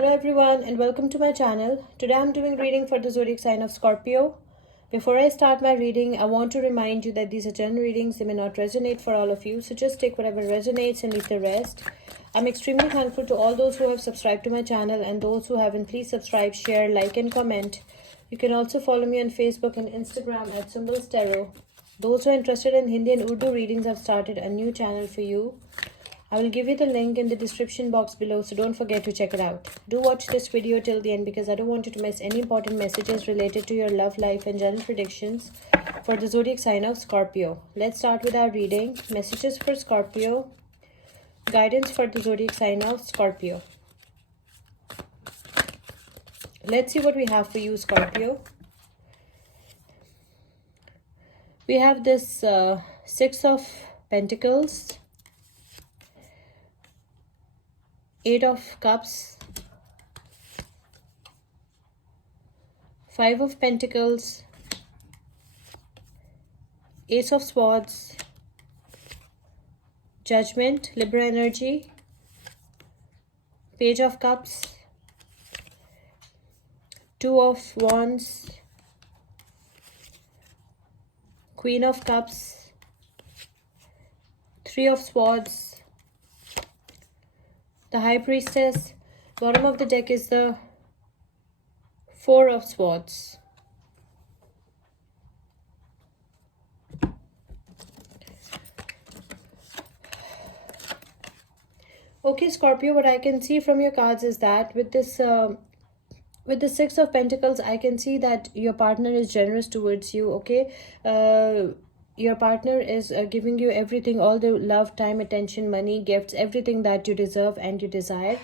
Hello everyone and welcome to my channel. Today I'm doing reading for the zodiac sign of Scorpio. Before I start my reading, I want to remind you that these are general readings. They may not resonate for all of you, so just take whatever resonates and leave the rest. I'm extremely thankful to all those who have subscribed to my channel, and those who haven't, please subscribe, share, like and comment. You can also follow me on Facebook and Instagram at Symbols Tarot. Those who are interested in Hindi and Urdu readings, I've started a new channel for you. I will give you the link in the description box below, so don't forget to check it out. Do watch this video till the end because I don't want you to miss any important messages related to your love life and general predictions for the zodiac sign of Scorpio. Let's start with our reading. Messages for Scorpio. Guidance for the zodiac sign of Scorpio. Let's see what we have for you, Scorpio. We have this Six of Pentacles, Eight of Cups, Five of Pentacles, Ace of Swords, Judgment, Libra energy, Page of Cups, Two of Wands, Queen of Cups, Three of Swords, the High Priestess. Bottom of the deck is the Four of Swords. Okay, Scorpio, what I can see from your cards is that with this with the Six of Pentacles, I can see that your partner is generous towards you. Okay, your partner is giving you everything, all the love, time, attention, money, gifts, everything that you deserve and you desire.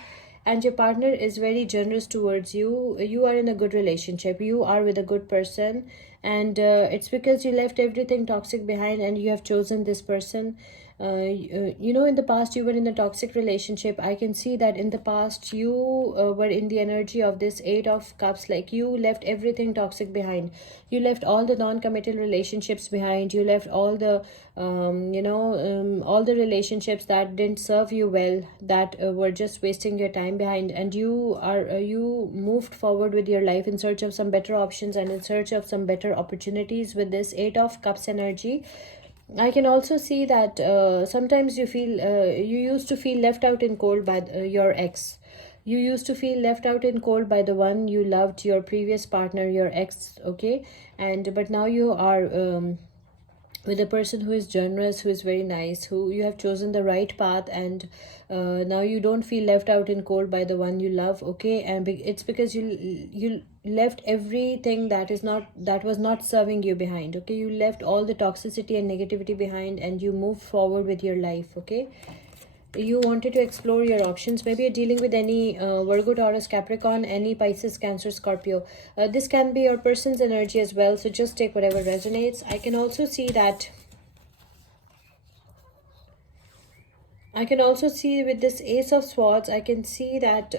And your partner is very generous towards you. You are in a good relationship. You are with a good person. And it's because you left everything toxic behind and you have chosen this person. You know, in the past you were in a toxic relationship. I can see that in the past you were in the energy of this Eight of Cups. Like, you left everything toxic behind. You left all the non-committal relationships behind. You left all the all the relationships that didn't serve you well, that were just wasting your time behind. And you moved forward with your life in search of some better options and in search of some better opportunities with this Eight of Cups energy. I can also see that sometimes you feel you used to feel left out in cold by your ex. You used to feel left out in cold by the one you loved, your previous partner, your ex. Okay, and but now you are with a person who is generous, who is very nice, who you have chosen the right path, and now you don't feel left out in cold by the one you love. Okay, and it's because you left everything that was not serving you behind. Okay, you left all the toxicity and negativity behind and you moved forward with your life. Okay, you wanted to explore your options. Maybe you're dealing with any Virgo, Taurus, Capricorn, any Pisces, Cancer, Scorpio. This can be your person's energy as well, so just take whatever resonates. I can also see with this Ace of Swords, I can see that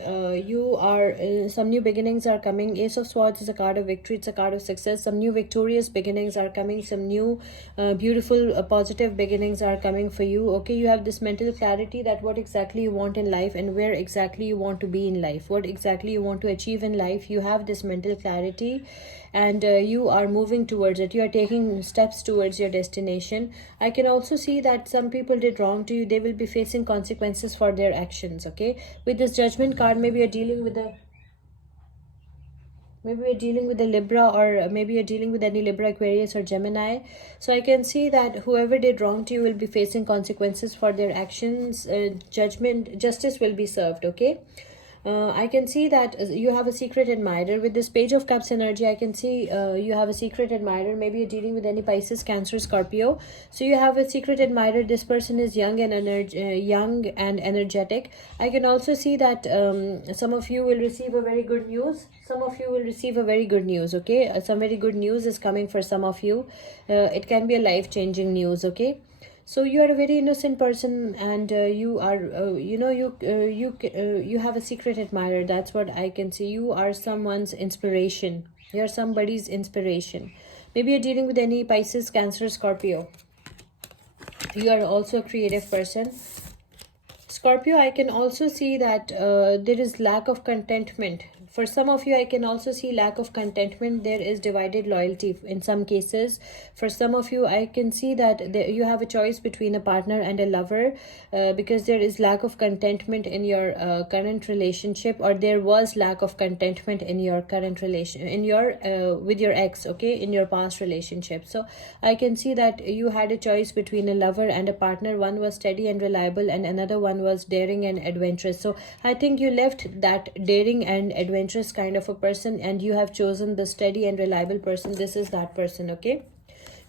you are, some new beginnings are coming. Ace of Swords is a card of victory. It's a card of success. Some new victorious beginnings are coming. Some new beautiful, positive beginnings are coming for you. Okay, you have this mental clarity that what exactly you want in life and where exactly you want to be in life. What exactly you want to achieve in life. You have this mental clarity and you are moving towards it. You are taking steps towards your destination. I can also see that some people did wrong to you. They will be facing consequences for their actions. Okay, with this Judgment card, maybe you're dealing with a Libra, or maybe you're dealing with any Libra, Aquarius or Gemini. So I can see that whoever did wrong to you will be facing consequences for their actions. Justice will be served. Okay, I can see that you have a secret admirer. With this Page of Cups energy, I can see you have a secret admirer. Maybe you're dealing with any Pisces, Cancer, Scorpio. So you have a secret admirer. This person is young and energetic. I can also see that some of you will receive a very good news. Some of you will receive a very good news. Okay, some very good news is coming for some of you. It can be a life-changing news. Okay. So you are a very innocent person, and you are, you have a secret admirer. That's what I can see. You are someone's inspiration. You are somebody's inspiration. Maybe you're dealing with any Pisces, Cancer, Scorpio. You are also a creative person. Scorpio, I can also see that there is lack of contentment. For some of you, I can also see lack of contentment. There is divided loyalty in some cases. For some of you, I can see that you have a choice between a partner and a lover, because there is lack of contentment in your current relationship, or there was lack of contentment in your current relation, in your with your ex, okay, in your past relationship. So I can see that you had a choice between a lover and a partner. One was steady and reliable, and another one was daring and adventurous. So I think you left that daring and adventurous kind of a person, and you have chosen the steady and reliable person. This is that person, okay?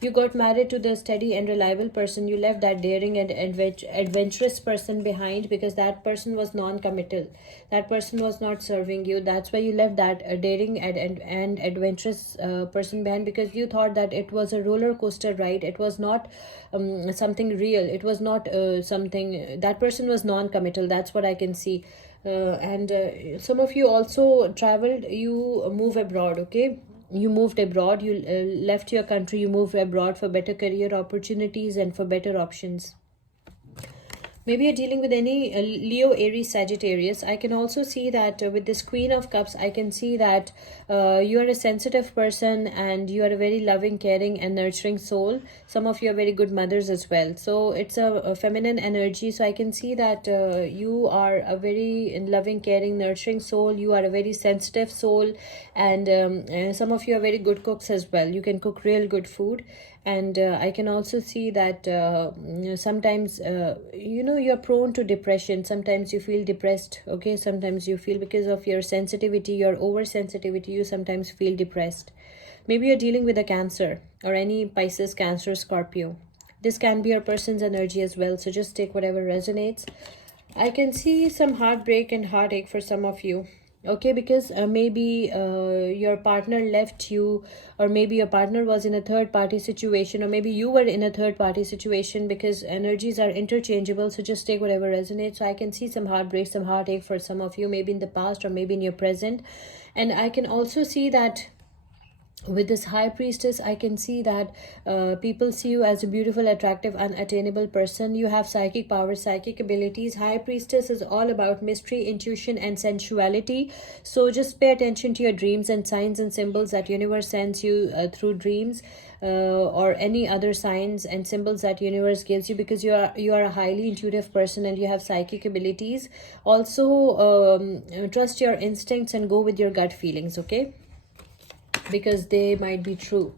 You got married to the steady and reliable person. You left that daring and adventurous person behind, because that person was non-committal. That person was not serving you. That's why you left that daring and adventurous person behind, because you thought that it was a roller coaster ride. It was not something real. It was not something. That person was non-committal. That's what I can see. And some of you also traveled. You move abroad, okay? You moved abroad, you left your country, you moved abroad for better career opportunities and for better options. Maybe you're dealing with any Leo, Aries, Sagittarius. I can also see that with this Queen of Cups, I can see that you are a sensitive person, and you are a very loving, caring and nurturing soul. Some of you are very good mothers as well. So it's a feminine energy. So I can see that you are a very loving, caring, nurturing soul. You are a very sensitive soul, and some of you are very good cooks as well. You can cook real good food. And I can also see that sometimes you're prone to depression. Sometimes you feel depressed, okay? Sometimes you feel, because of your sensitivity, your oversensitivity, you sometimes feel depressed. Maybe you're dealing with a Cancer or any Pisces, Cancer, Scorpio. This can be your person's energy as well, so just take whatever resonates. I can see some heartbreak and heartache for some of you, okay? Because maybe your partner left you, or maybe your partner was in a third party situation, or maybe you were in a third party situation, because energies are interchangeable. So just take whatever resonates. So I can see some heartbreak, some heartache for some of you, maybe in the past or maybe in your present. And I can also see that with this High Priestess, I can see that people see you as a beautiful, attractive, unattainable person. You have psychic power, psychic abilities. High Priestess is all about mystery, intuition and sensuality. So just pay attention to your dreams and signs and symbols that universe sends you through dreams, or any other signs and symbols that universe gives you, because you are a highly intuitive person and you have psychic abilities. Also trust your instincts and go with your gut feelings, okay? Because they might be true.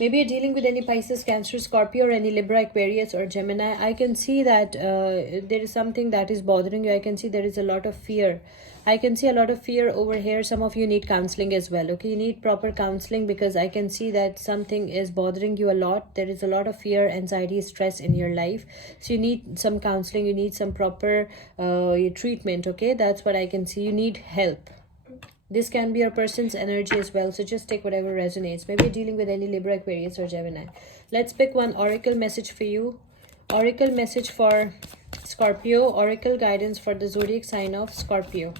Maybe you're dealing with any Pisces, Cancer, Scorpio, or any Libra, Aquarius, or Gemini. I can see that there is something that is bothering you. I can see there is a lot of fear. I can see a lot of fear over here. Some of you need counseling as well, okay? You need proper counseling, because I can see that something is bothering you a lot. There is a lot of fear, anxiety, stress in your life. So you need some counseling. You need some proper treatment, okay? That's what I can see. You need help. This can be your person's energy as well. So just take whatever resonates. Maybe you're dealing with any Libra, Aquarius, or Gemini. Let's pick one oracle message for you. Oracle message for Scorpio. Oracle guidance for the zodiac sign of Scorpio.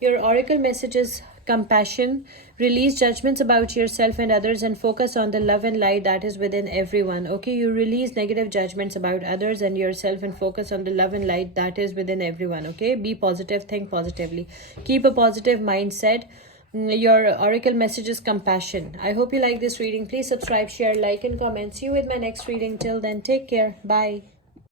Your oracle message is compassion. Release judgments about yourself and others and focus on the love and light that is within everyone, okay? You release negative judgments about others and yourself and focus on the love and light that is within everyone, okay? Be positive, think positively, keep a positive mindset. Your oracle message is compassion. I hope you like this reading. Please subscribe, share, like and comment. See you with my next reading. Till then, take care. Bye.